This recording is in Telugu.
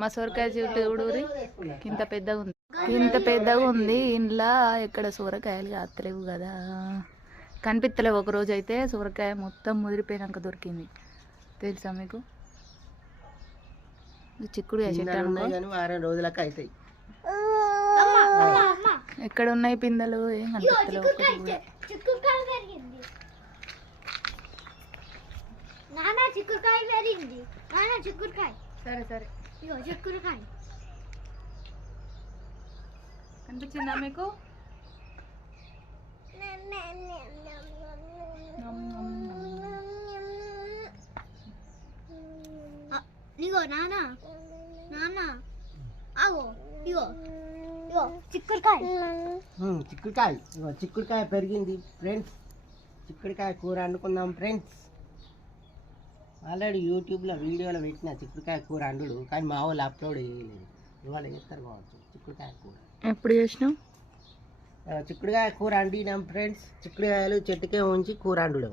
మా సొరకాయ చెట్టు చూడూరి ఇంత పెద్దగా ఉంది ఇంట్లో ఎక్కడ సొరకాయలు కాస్తలేవు కదా, కనిపిస్తలేవు. ఒకరోజు అయితే సొరకాయ మొత్తం ముదిరిపోయినాక దొరికింది తెలుసా మీకు. చిక్కుడుకాయ చెట్టు వారం రోజులకు అవుతాయి. ఎక్కడ ఉన్నాయి పిందెలు ఏం కనిపిస్తలేవు. సరే సరే కనిపించిందా మీకు? ఇగో నానా నానా ఆగో ఇగో ఇగో చిక్కుడుకాయ చిక్కుడుకాయ పెరిగింది ఫ్రెండ్స్. చిక్కుడుకాయ కూర వండుకుందాం ఫ్రెండ్స్. ఆల్రెడీ యూట్యూబ్లో వీడియోలో పెట్టిన చిక్కుడుకాయ కూర వండుడు, కానీ మా వాళ్ళు అప్లోడ్ చేయలేదు. ఇవాళ చేస్తారు కావచ్చు చిక్కుడుకాయ కూర. ఎప్పుడు చేసినావు? చిక్కుడుకాయ కూర వండినాం ఫ్రెండ్స్. చిక్కుడుకాయలు చెట్టుకే ఉంచి కూర వండుడు.